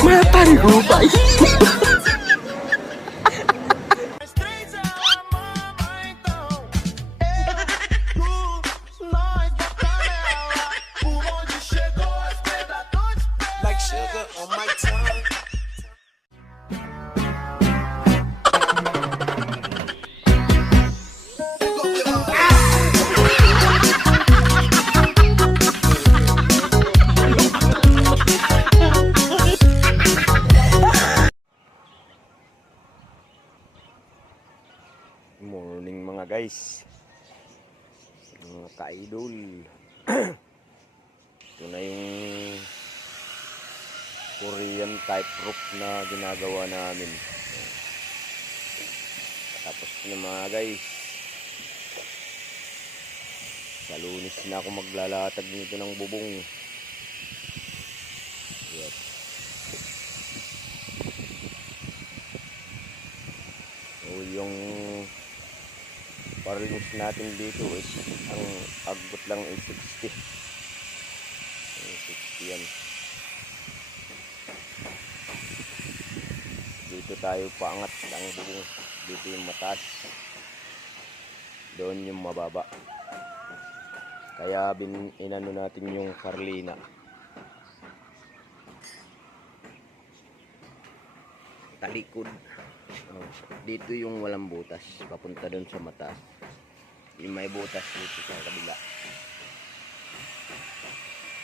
Matan rupay. Like sugar on my tongue. Morning mga guys, mga ka-idol. Ito na yung Korean type roof na ginagawa namin. Tapos na mga guys, sa Lunes na ako maglalatag nito ng bubong. Yes. So yung parlings natin dito is ang agbot lang is 60. 60 yan. Dito tayo paangat ang bubong. Dito yung mataas, doon yung mababa. Kaya inano natin yung Carlina. Talikod. Dito yung walang butas, papunta doon sa mataas. Yung may butas dito sa kabila.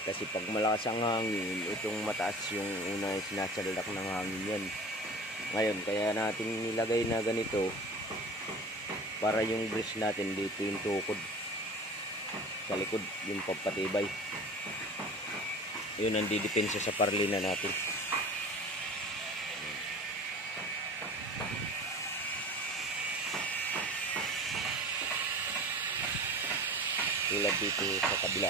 Kasi pag malakas ang hangin, itong mataas yung una sinasalak ng hangin yan. Ngayon, kaya natin nilagay na ganito para yung grease natin dito yung tukod. Sa likod, yung pampatibay. Yun ang didepensa sa parlina natin. Tulad dito sa kabila.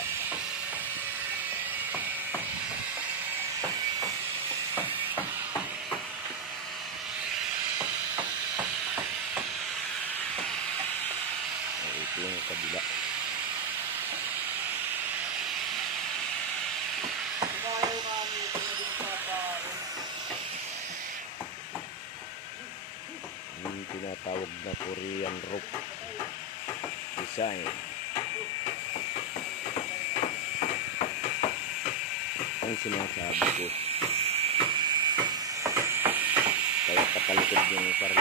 Ito yung kabila. Yung tinatawag na Korean roof design. Ang sinasabi ko, kaya patalikod yung parang